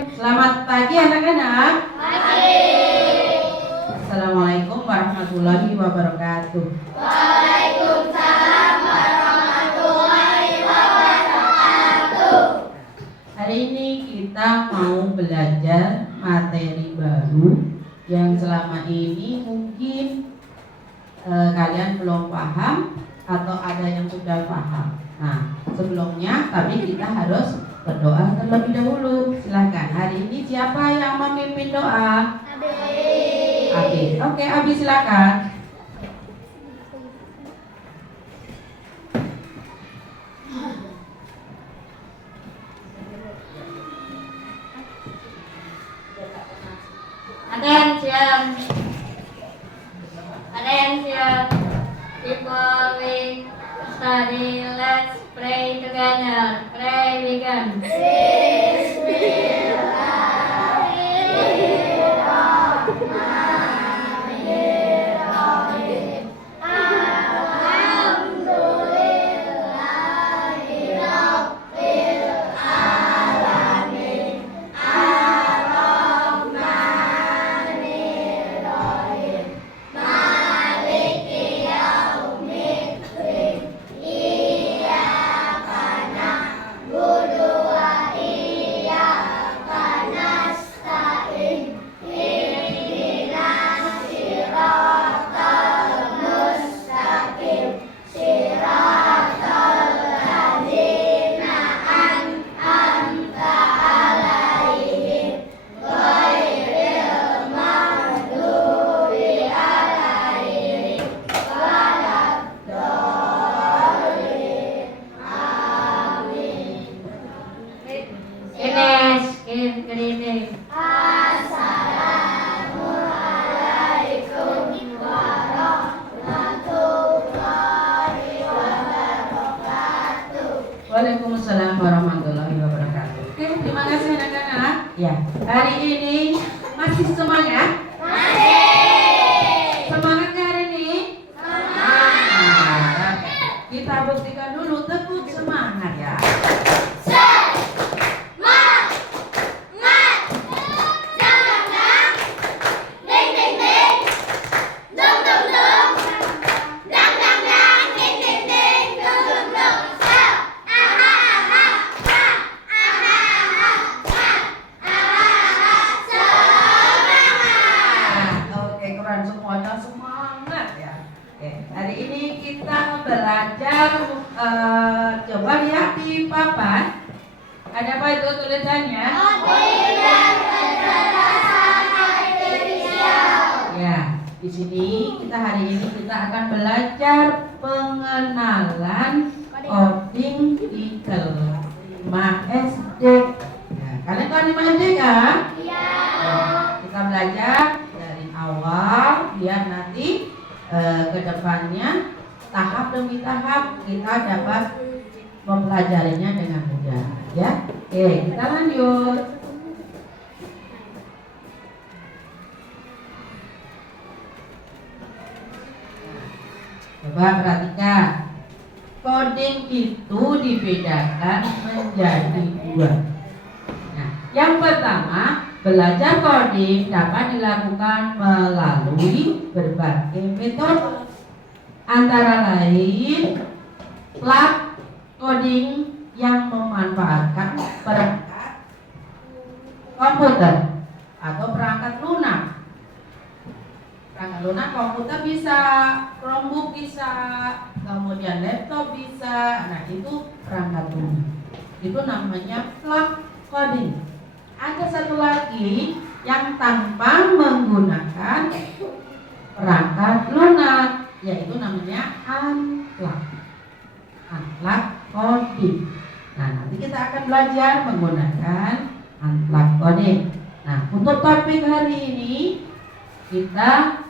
Selamat pagi anak-anak. Pagi. Assalamualaikum warahmatullahi wabarakatuh. Waalaikumsalam warahmatullahi wabarakatuh. Hari ini kita mau belajar materi baru yang selama ini mungkin kalian belum paham atau ada yang sudah paham. Nah, sebelumnya tapi kita harus berdoa terlebih dahulu. Silahkan, hari ini siapa yang memimpin doa? Abi. Oke, Abi silakan. Attention, before we study, let's pray together. Pray begin. Waalaikumsalam warahmatullahi wabarakatuh. Oke, terima kasih anak-anak. Ya, hari ini masih semangat? Semangat nggak hari ini? Semangat. Kita buktikan dulu tepuk semangat ya. Hari ini kita belajar coba lihat di papan. Ada apa itu tulisannya? Ya, di sini kita hari ini kita akan belajar pengenalan coding di kelas 5 SD. Ya, kalian kelas 5 SD kan? Iya. Kita belajar dari awal biar nanti kedepannya tahap demi tahap kita dapat mempelajarinya dengan mudah ya. Oke, kita lanjut. Coba perhatikan, coding itu dibedakan menjadi dua. Nah, yang pertama, belajar coding dapat dilakukan melalui berbagai metode, antara lain plug coding yang memanfaatkan perangkat komputer atau perangkat lunak. Perangkat lunak komputer bisa, Chromebook bisa, kemudian laptop bisa. Nah, itu perangkat lunak. Itu namanya plug coding. Ada satu lagi yang tanpa menggunakan perangkat lunak, yaitu namanya unplug coding. Nah, nanti kita akan belajar menggunakan unplug coding. Nah, untuk topik hari ini kita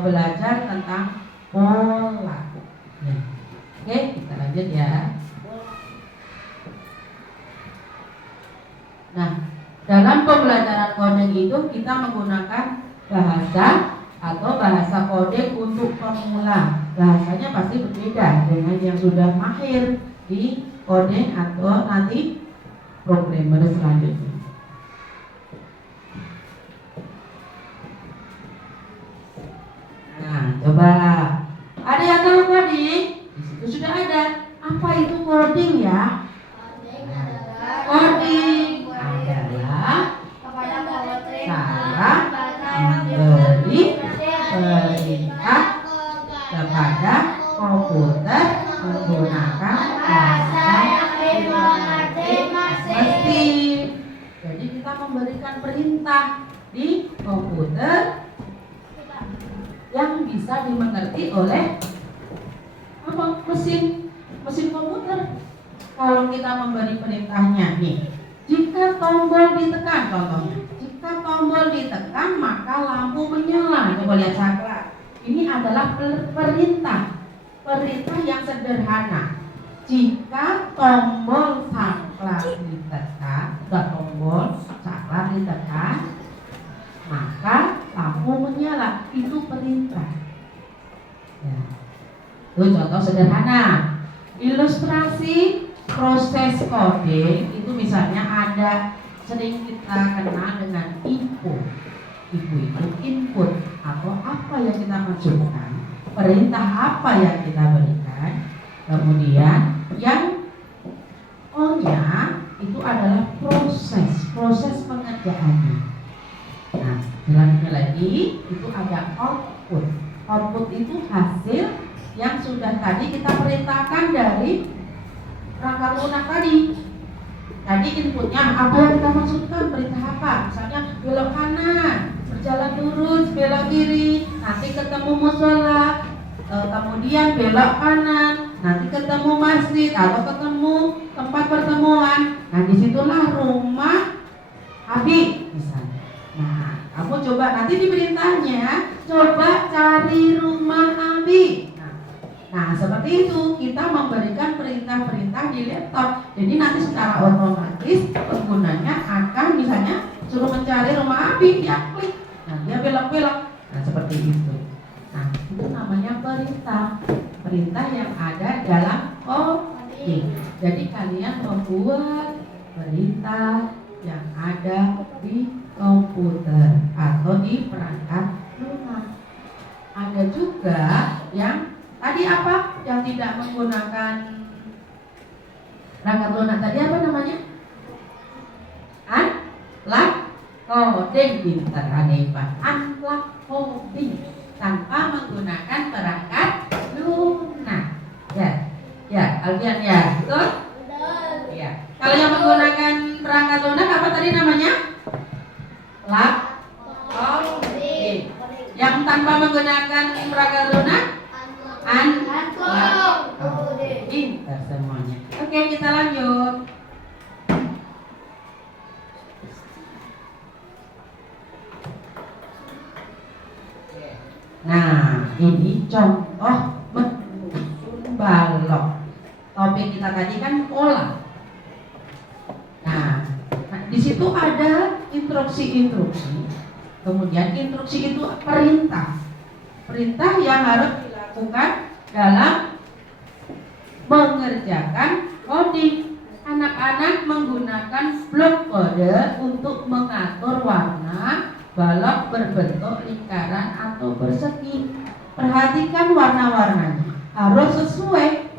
belajar tentang pola. Ya. Oke, kita lanjut ya. Nah, dalam pembelajaran coding itu kita menggunakan bahasa atau bahasa coding untuk pemula. Bahasanya pasti berbeda dengan yang sudah mahir di coding atau nanti programmer selanjutnya. mesin. Jadi kita memberikan perintah di komputer yang bisa dimengerti oleh mesin komputer. Kalau kita memberi perintahnya nih, jika tombol ditekan, contohnya, jika tombol ditekan maka lampu menyala. Coba lihat saklar. Ini adalah perintah yang sederhana. Jika tombol saklar ditekan, maka lampu menyala. Itu perintah. Ya. Itu contoh sederhana. Ilustrasi proses coding itu misalnya ada sering kita kenal dengan input. Input atau apa yang kita masukkan, perintah apa yang kita berikan. Kemudian yang O-nya itu adalah proses pengerjaannya. Nah, selanjutnya lagi itu ada output. Output itu hasil yang sudah tadi kita perintahkan dari perangkat lunak tadi. Tadi inputnya apa yang kita maksudkan, perintah apa? Misalnya belok kanan, berjalan lurus, belok kiri, nanti ketemu musola, kemudian belok kanan, nanti ketemu masjid atau ketemu tempat pertemuan. Nah, disitulah rumah Habib misalnya. Nah, kamu coba nanti di perintahnya coba cari rumah Habib. Nah, seperti itu kita memberikan perintah-perintah di laptop. Jadi nanti secara otomatis penggunanya akan misalnya suruh mencari rumah Habib, ya klik. Nah, dia belok-belok. Nah, seperti itu. Nah, itu namanya perintah yang ada dalam coding. Jadi kalian membuat perintah yang ada di komputer atau di perangkat lunak. Ada juga yang tadi apa? Yang tidak menggunakan perangkat lunak tadi apa namanya? Unlock coding, pintar Hanifah. Unlock coding tanpa menggunakan perangkat lunak. Ya, Alfian ya, betul? Ya. Kalau yang menggunakan perangkat lunak apa tadi namanya? Lock coding. Yang tanpa menggunakan perangkat lunak? Unlock coding. Pintar semuanya. Oke, kita lanjut. Nah, ini contoh menyusun balok. Topik kita tadi kan pola. Nah, di situ ada instruksi. Kemudian instruksi itu perintah yang harus dilakukan dalam mengerjakan coding. Anak-anak menggunakan blok kode untuk mengatur warna balok berbentuk lingkaran atau persegi. Perhatikan warna-warnanya harus sesuai.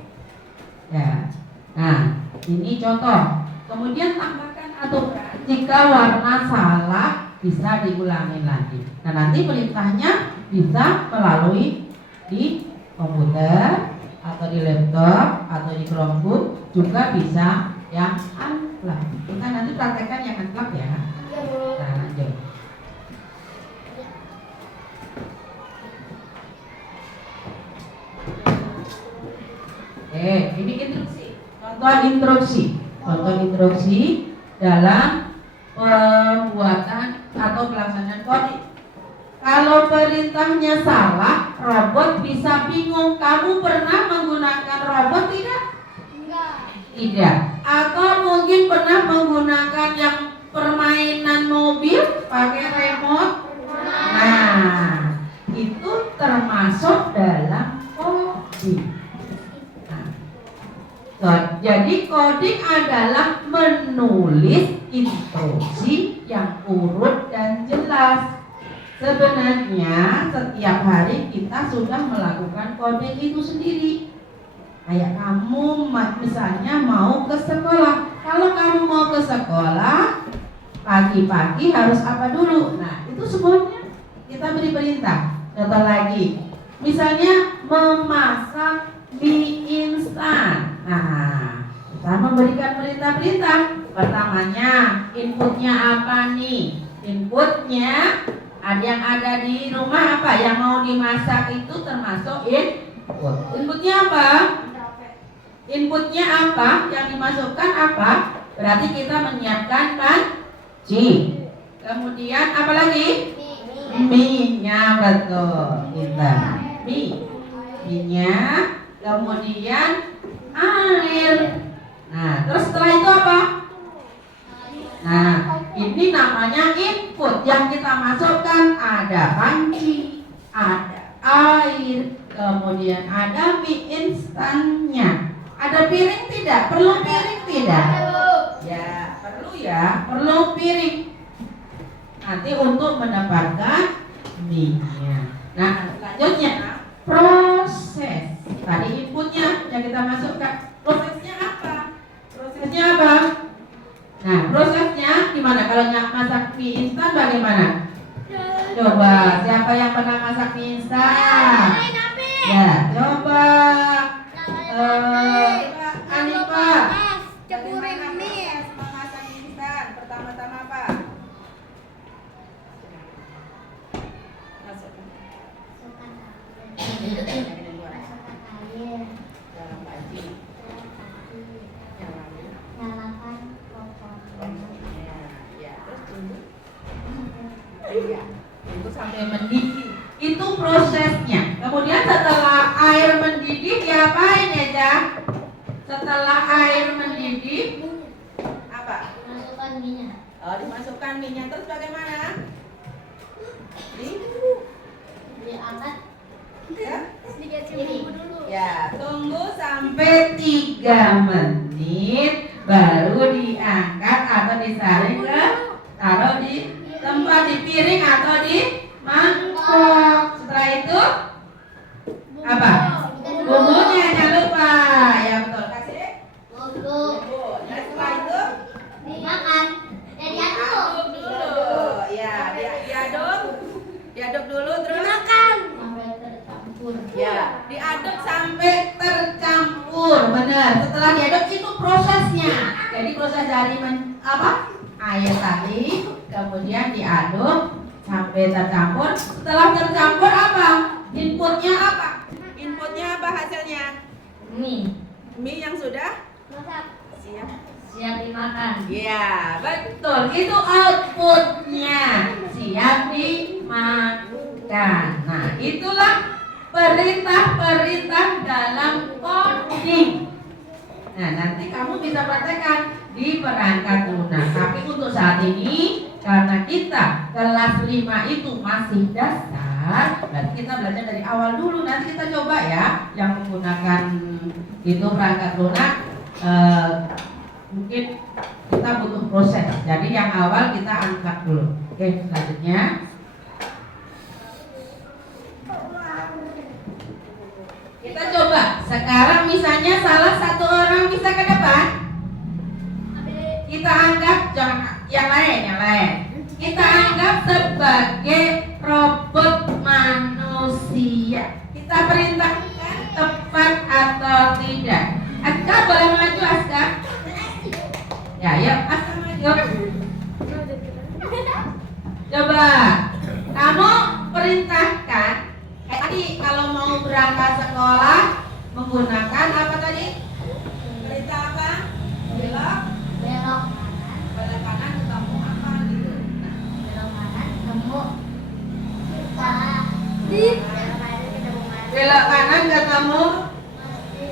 Ya. Nah, ini contoh. Kemudian tambahkan aturan jika warna salah bisa diulangi lagi. Nah, nanti perintahnya bisa melalui di komputer atau di laptop atau di Chromebook, juga bisa yang unlock. Kita nanti praktekkan yang unlock ya. Nah, lanjut. Ini contoh instruksi dalam pembuatan atau pelaksanaan coding. Kalau perintahnya salah, robot bisa bingung. Kamu pernah menggunakan robot tidak? Enggak. Tidak. Atau mungkin pernah menggunakan yang permainan mobil pakai remote? Nah, itu termasuk dalam coding. Jadi coding adalah menulis instruksi yang urut dan jelas. Sebenarnya setiap hari kita sudah melakukan coding itu sendiri. Kayak kamu misalnya mau ke sekolah. Kalau kamu mau ke sekolah, pagi-pagi harus apa dulu? Nah, itu semuanya kita beri perintah. Contoh lagi, misalnya memasak mie instan. Nah, kita memberikan perintah-perintah. Pertamanya, inputnya apa nih? Inputnya ada yang ada di rumah apa? Yang mau dimasak itu termasuk input. Inputnya apa? Inputnya apa? Yang dimasukkan apa? Berarti kita menyiapkan panci. Kemudian apa lagi? Mie-nya, betul. Kita mie-nya. Kemudian air. Nah, terus setelah itu apa? Nah, ini namanya input. Yang kita masukkan ada panci, ada air, kemudian ada mie instannya. Ada piring tidak? Perlu piring tidak? Ya, perlu ya, perlu piring. Nanti untuk mendapatkan mie-nya. Nah, selanjutnya proses. Tadi inputnya yang kita masukkan. Prosesnya apa? Prosesnya apa? Nah, prosesnya gimana? Kalau masak mie instan bagaimana? Coba, siapa yang pernah masak mie instan? Ya, coba. Anifa. Ceburin mie. Memasak mie instan. Pertama-tama apa? Dalam panci. Nyalakan kompor. Ya, terus tunggu. Iya, itu sampai mendidih. Itu prosesnya. Kemudian setelah air mendidih diapain ya, Cak? Setelah air mendidih apa? Masukkan minyak. Oh, dimasukkan minyak. Terus bagaimana? Diangkat. Ya. Dikasih bumbu dulu. Ya, tunggu sampai 3 menit baru diangkat atau disaring ke taruh di tempat di piring atau di mangkok. Setelah itu apa? Bumbunya jangan lupa. Ya betul. Kasih Bumbu. bumbu. Dan setelah itu Dimakan. Dan diaduk. aduk dulu. Ya, diaduk. Diaduk dulu terus Makan. Sampai tercampur. ya, diaduk sampai tercampur. Benar. Setelah diaduk itu prosesnya. Jadi proses dari air tadi, kemudian diaduk sampai tercampur. Setelah tercampur apa? Inputnya apa? Inputnya apa hasilnya? Mie. Mie yang sudah Masak. siap. Siap dimakan. Ya, betul. Itu outputnya. Siap dimakan. Nah, itulah perintah-perintah dalam coding. Nah, nanti kamu bisa praktekkan di perangkat lunak. Tapi untuk saat ini, karena kita kelas 5 itu masih dasar, berarti kita belajar dari awal dulu. Nanti kita coba ya, yang menggunakan itu perangkat lunak. Mungkin kita butuh proses. Jadi yang awal kita angkat dulu. Oke, selanjutnya kita coba. Sekarang misalnya salah satu orang bisa ke depan. Kita anggap jangan yang lain. Kita anggap sebagai robot manusia. Kita perintahkan tepat atau tidak. Aska boleh maju, Aska. Ya, yuk, Aska maju. Coba kamu perintahkan. Tadi kalau mau berangkat sekolah menggunakan apa tadi? Perintah apa? Belok. Belok Belok kanan ketemu apa gitu. belok kanan ketemu salah. Belok kanan ketemu Masih.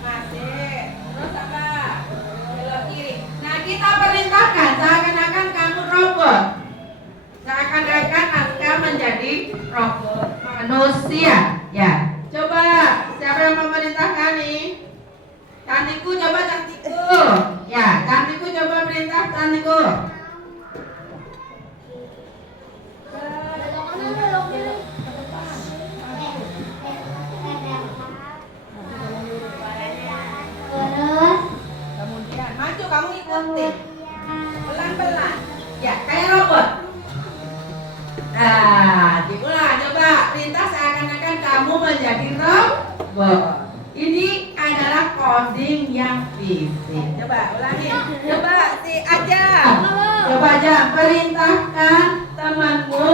masih. Terus apa? Belok kiri. Nah, kita perintahkan seakan-akan kamu robot. Seakan-akan Aska menjadi robot manusia. Ya. Coba siapa yang memerintahkan nih? Cantikku, coba cantikku. Ya, cantikku coba perintah cantikku. Belok kanan belok kiri. Terus Kemudian maju, kamu ikuti pelan-pelan. Ya, kayak robot. Nah, dimulai coba perintah seakan-akan kamu menjadi robot. Ini adalah coding yang bisa Coba ulangi. Coba si aja. Coba aja perintahkan temanmu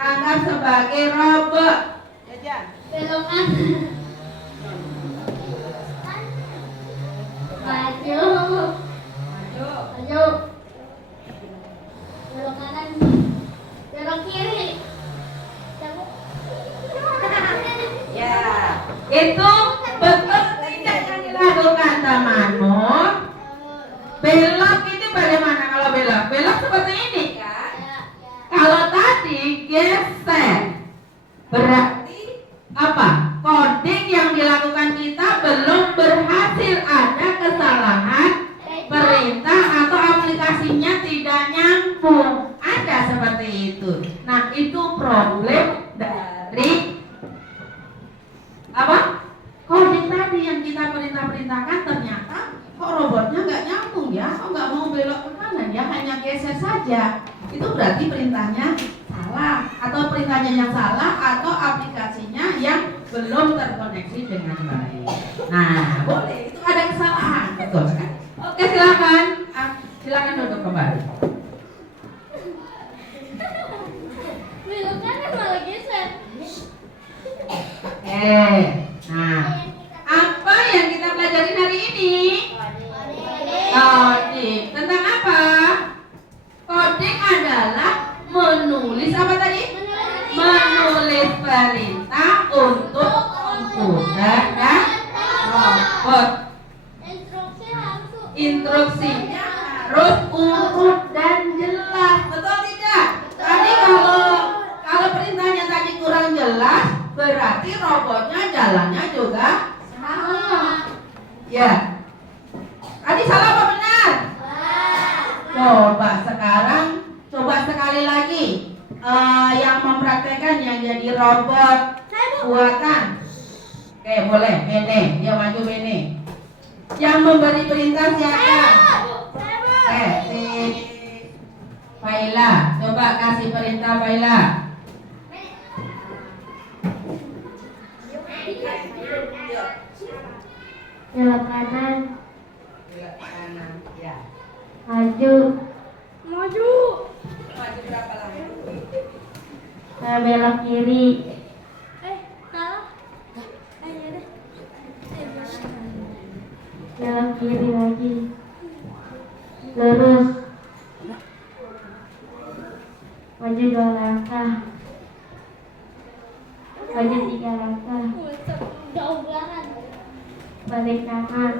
anggap sebagai robot. Aja. Belok kanan. Maju. Maju. Maju. Belok kanan. Belok kiri. Ya. Itu betul tidak yang dilakukan temanmu. Belok itu bagaimana kalau belok? Belok seperti ini kan? Kalau tadi geser, berarti apa? Coding yang dilakukan kita belum berhasil, ada kesalahan perintah atau aplikasinya tidak nyambung. Ada seperti itu. Nah, itu problem dari apa? Coding tadi yang kita perintahkan ternyata kok robotnya nggak nyambung ya, kok nggak mau belok ke kanan ya, hanya geser saja. Itu berarti perintahnya salah, atau perintahnya yang salah, atau aplikasinya yang belum terkoneksi dengan baik. Nah, boleh, itu ada kesalahan, betul kan? Oke, silakan. Silakan duduk kembali. Belok kanan malah geser. Oke. Nah, apa yang kita pelajari hari ini? Coding. Tentang apa? Coding adalah menulis apa tadi? Menulis perintah untuk komputer dan robot. Instruksinya harus urut dan jelas. Betul tidak? Tadi kalau perintahnya tadi kurang jelas, berarti robotnya jalannya juga salah. Ya. Tadi salah apa benar? Coba sekali lagi yang mempraktekkan yang jadi robot buatan. Oke, boleh. Bene, dia maju Bene. Yang memberi perintah siapa? Si Faila. Coba kasih perintah Faila. Belok kanan. Belok kanan. Ya. Maju. Maju berapa lama? Belok kiri. Salah. Belok kiri lagi. Lurus. Maju 2 langkah. Maju 3 langkah. Jauh banget. Balik kanan.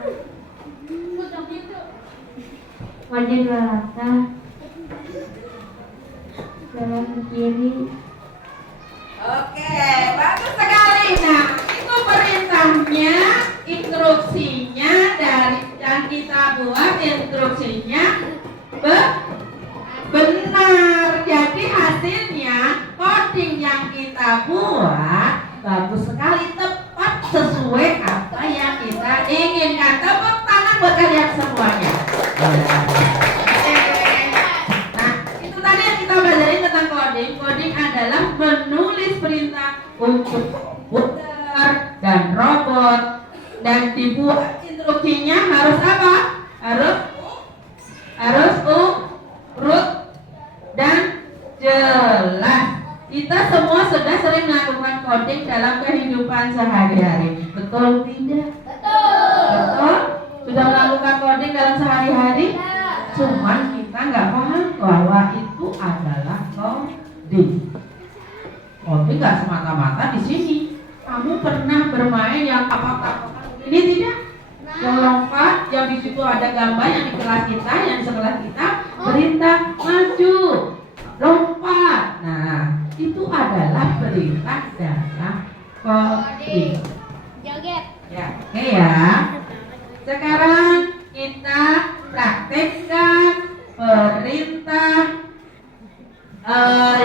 Maju 2 langkah. Belok ke kiri. Oke, bagus sekali. Nah, itu perintahnya, instruksinya dari yang kita buat, instruksinya benar. Jadi hasilnya coding yang kita buat bagus sekali, tepat sesuai apa yang kita inginkan. Tepuk tangan buat kalian semuanya. Nah, itu tadi yang kita belajarin tentang coding. Coding adalah menulis perintah untuk komputer dan robot, dan dibuat instruksinya harus apa? Harus urut dan jelas. Kita semua sudah sering melakukan coding dalam kehidupan sehari-hari. Betul tidak? Betul? Sudah melakukan coding dalam sehari-hari? Cuman kita nggak paham bahwa itu adalah coding. Coding nggak semata-mata di sini. Kamu pernah bermain yang apa-apa ini tidak? Yang lompat, yang di situ ada gambar, yang di kelas kita, yang di sebelah kita, perintah maju, lompat. Nah, itu adalah perintah dalam coding. Joget. Ya, oke ya. Sekarang kita praktekkan perintah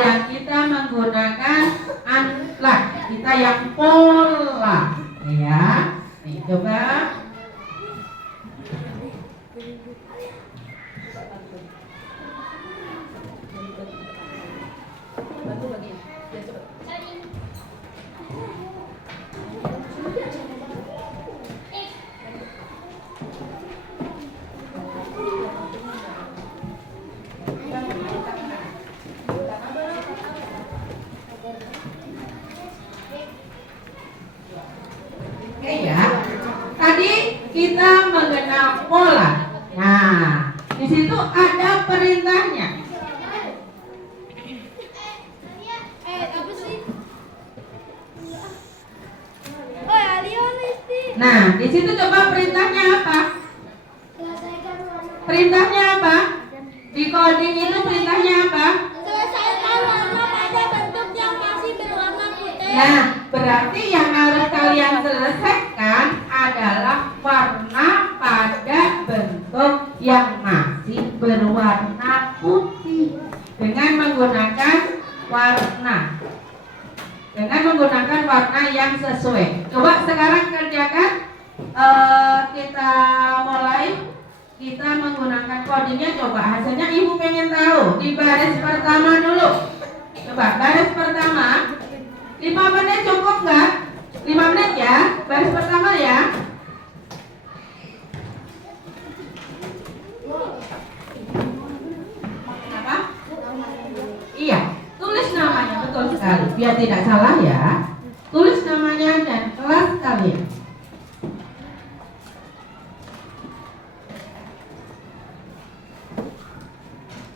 yang kita menggunakan unplug. Kita yang pola, ya. Nih, coba. ada perintahnya. Apa sih? Oh, Alio Listi. Nah, di situ coba perintahnya apa? Selesaikan warna. Perintahnya apa? Di coding itu perintahnya apa? Selesaikan warna pada bentuk yang masih berwarna putih. Nah, berarti yang harus kalian selesaikan adalah warna pada bentuk yang masih berwarna putih dengan menggunakan warna. Dengan menggunakan warna yang sesuai. Coba sekarang kerjakan. Kita mulai. Kita menggunakan codingnya. Coba hasilnya ibu pengen tahu. Di baris pertama dulu. Coba baris pertama. 5 menit cukup nggak? 5 menit ya. Baris pertama ya. Apa? Iya. Tulis namanya, betul sekali. Biar tidak salah ya. Tulis namanya dan kelas kalian.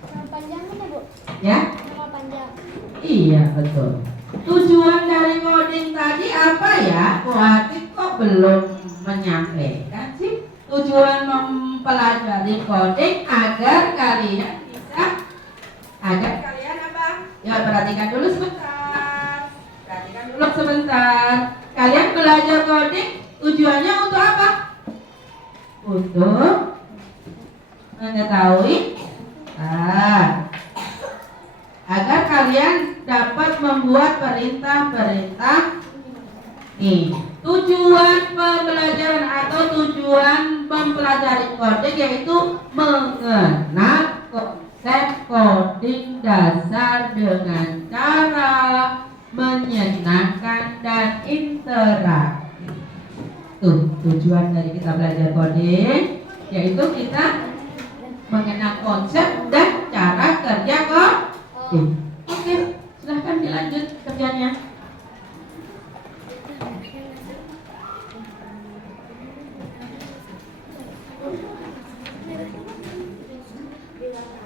Nama panjangnya ya, Bu? Ya? Nama panjang. Iya, betul. Tujuan dari coding tadi apa ya? Kuatik kok belum menyampaikan sih? Tujuan mempelajari coding agar kalian bisa apa? Ya, perhatikan dulu sebentar. Kalian belajar coding tujuannya untuk apa? Untuk mengetahui agar kalian dapat membuat perintah-perintah. Nih, tujuan pembelajaran atau tujuan mempelajari coding yaitu mengenal konsep coding dasar dengan cara menyenangkan dan interaktif. Tuh, tujuan dari kita belajar coding yaitu kita mengenal konsep dan cara kerja coding. Oke, silahkan dilanjut kerjanya.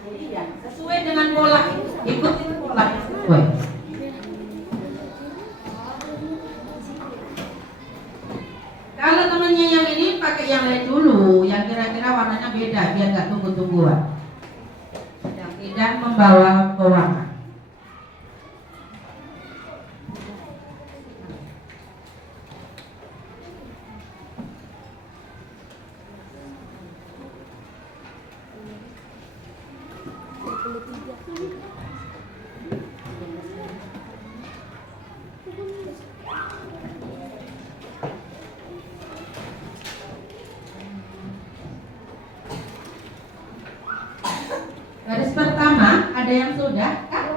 Iya, sesuai dengan pola, ikutin pola yang sesuai. Kalau temannya yang ini pakai yang lain dulu, yang kira-kira warnanya beda biar nggak tunggu-tungguan, yang tidak membawa pewarna. Baris pertama ada yang sudah? Kak?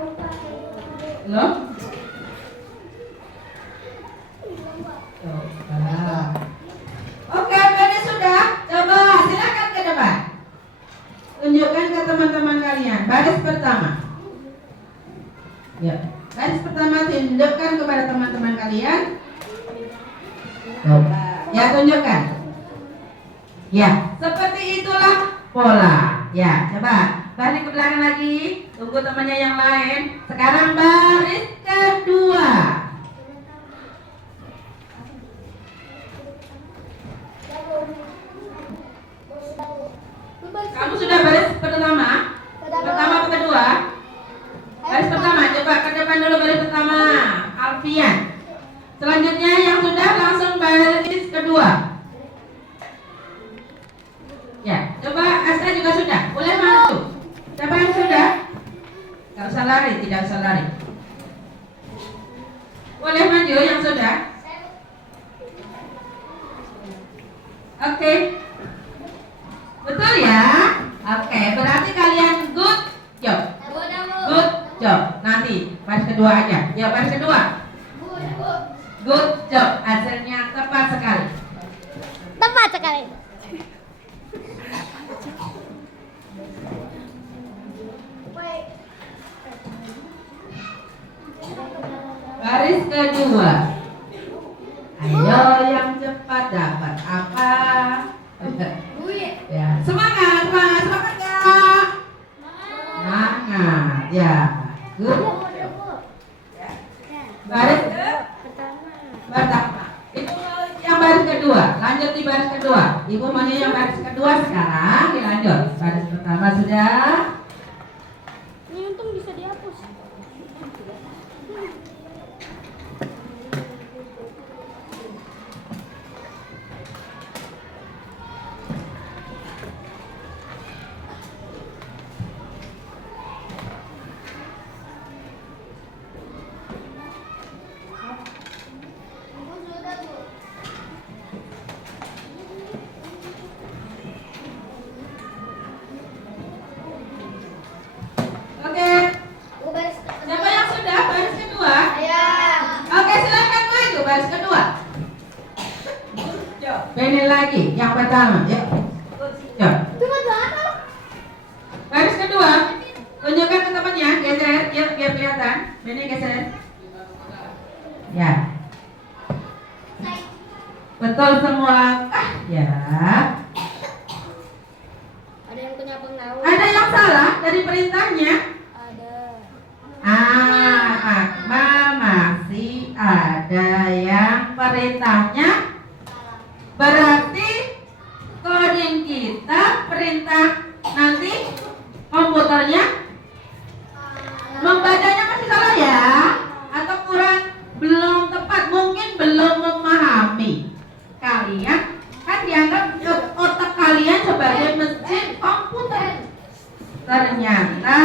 Belum? Coba. Oke, baris sudah. Coba silakan ke depan. Tunjukkan ke teman-teman kalian. Baris pertama. Ya, baris pertama tunjukkan kepada teman-teman kalian. Coba. Ya, tunjukkan. Ya, seperti itulah pola. Ya, coba. Balik ke belakang lagi. Tunggu temannya yang lain. Sekarang baris kedua. Kamu sudah baris pertama? Pertama atau kedua? Baris pertama. Coba ke depan dulu baris pertama. Alfian. Selanjutnya yang sudah langsung baris kedua. Ya, coba Astra juga sudah. Boleh maju. Siapa yang sudah? Gak usah lari, tidak usah lari. Boleh maju yang sudah? Oke. Betul ya? Oke, berarti kalian good job. Good job. Nanti baris kedua aja. Ya, baris kedua. Good job. Hasilnya tepat sekali. Tepat sekali. Baris kedua. Ayo yang cepat dapat apa? Ya, semangat, semangat, semangat ya. Ya, good. Baris pertama. Ibu yang baris kedua. Lanjut di baris kedua. Ibu maunya yang baris kedua sekarang. Dilanjut. Baris pertama sudah. Ini untung bisa dihapus. Oke. Siapa yang sudah baris kedua? Oke, silakan maju baris kedua. Bene lagi yang pertama, ya. Baris kedua, tunjukkan ke temannya, geser, ya, biar kelihatan. Bene geser. Ya. Betul semua. Ya. Ada yang punya pengetahuan? Ada yang salah dari perintahnya? Ada. Akmal masih ada yang perintahnya. Berarti coding kita perintah nanti komputernya membacanya masih salah ya? Atau kurang, belum tepat, mungkin belum memahami. Kalian kan dianggap otak kalian sebagai mesin komputer. Ternyata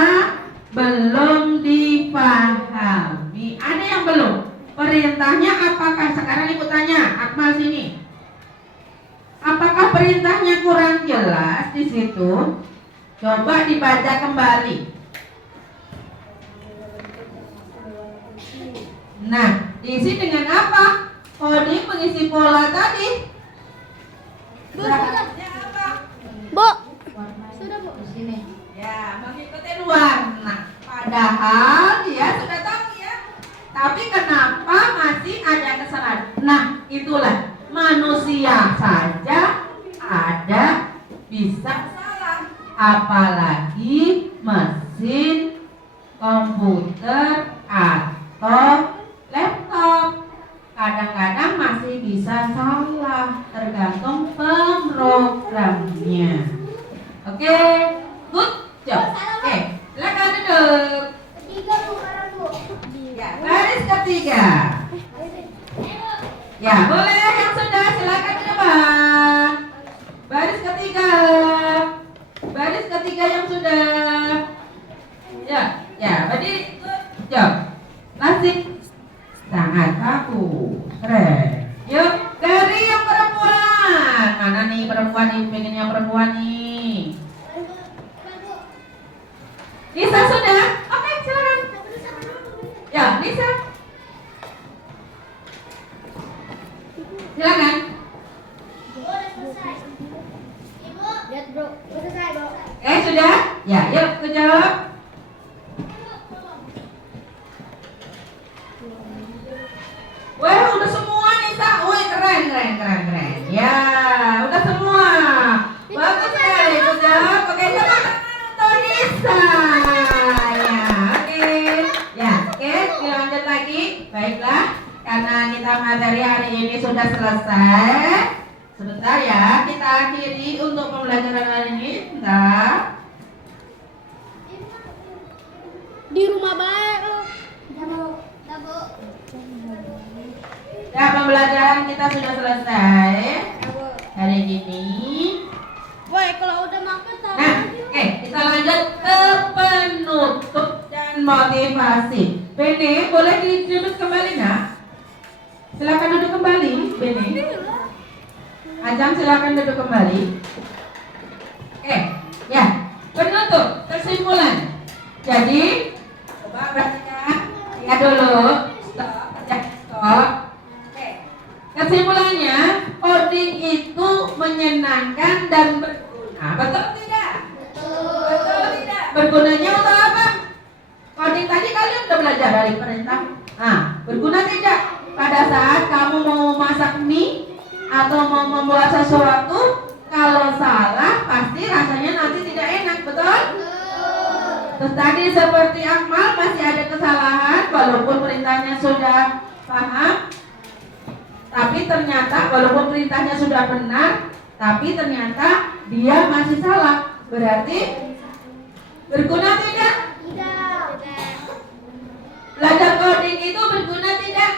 belum dipahami. Ada yang belum? Perintahnya apakah? Sekarang ibu tanya, Akmal sini. Apakah perintahnya kurang jelas di situ? Coba dibaca kembali. Nah, diisi dengan apa? Coding mengisi pola tadi. Berarti apa? Bu. Sudah, Bu. Sini. Ya, mengikuti warna. Padahal dia sudah tahu ya. Tapi kenapa masih ada kesalahan? Nah, itulah manusia saja ada bisa salah. Apalagi mesin komputer atau laptop. Kadang-kadang masih bisa salah, tergantung pemrogramnya. Oke, good job. Oke, silakan duduk. Ya, baris ketiga. Ya, boleh yang sudah silakan ke depan. Baris ketiga. Baris ketiga yang sudah. Ya, berdiri. Good job. Nasib sangat bagus. Keren. Yuk, dari yang perempuan. Mana nih perempuan nih? Pengen yang perempuan nih. Lisa sudah? Oke, silakan. Ya, Lisa. Silakan. Lihat, Bro. Selesai, Bro. Sudah? Ya, yuk kejawab. Wah, udah semua Nisa. Wih, keren. Ya, udah semua. Bagus sekali, kejawab. Oke, coba untuk Nisa. Ya, oke. Ya, oke, dilanjut lagi. Baiklah, karena kita materi hari ini sudah selesai. Sebentar ya, kita akhiri untuk pembelajaran hari ini. Sebentar. Di rumah baik. Ya, pembelajaran kita sudah selesai hari ini. Woi, kalau udah makan taruh Nah, aja. oke, kita lanjut ke penutup dan motivasi. Bene, boleh duduk kembali nak? Silakan duduk kembali, Bene. Ajam, silakan duduk kembali. Ya, penutup, kesimpulan. Jadi, coba perhatikan, lihat dulu. Stop. Kesimpulannya, coding itu menyenangkan dan berguna. Betul tidak? Betul tidak? Bergunanya untuk apa? Coding tadi kalian udah belajar dari perintah. Nah, berguna tidak? Pada saat kamu mau masak mie atau mau membuat sesuatu, kalau salah pasti rasanya nanti tidak enak, betul? Terus tadi seperti Akmal masih ada kesalahan walaupun perintahnya sudah paham. Tapi ternyata walaupun perintahnya sudah benar, tapi ternyata dia masih salah. Berarti berguna tidak? Belajar coding itu berguna tidak?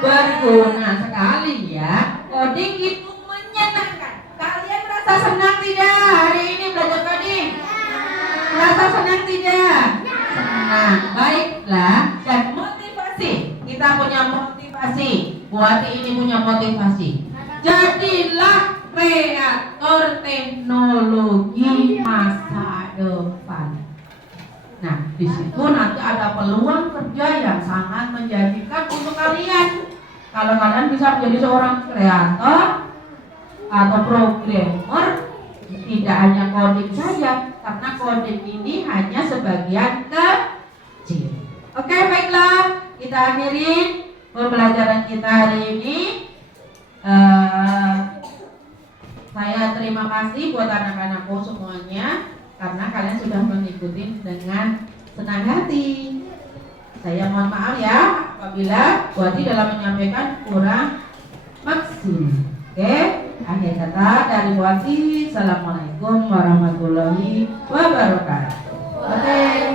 Berguna sekali ya. Coding itu menyenangkan. Kalian merasa senang tidak hari ini belajar coding? Merasa senang tidak? Senang. Baiklah. Dan motivasi. Kita punya motivasi. Buati ini punya motivasi. Jadilah kreator teknologi masa depan. Nah, di situ nanti ada peluang kerja yang sangat menjanjikan untuk kalian. Kalau kalian bisa menjadi seorang kreator atau programmer, tidak hanya coding saja, karena coding ini hanya sebagian kecil. Oke, baiklah, kita akhiri pembelajaran kita hari ini. Saya terima kasih buat anak-anakku semuanya karena kalian sudah mengikuti dengan senang hati. Saya mohon maaf ya apabila Buati dalam menyampaikan kurang maksimal. Oke, akhir kata dari Buati. Assalamualaikum warahmatullahi wabarakatuh. Oke.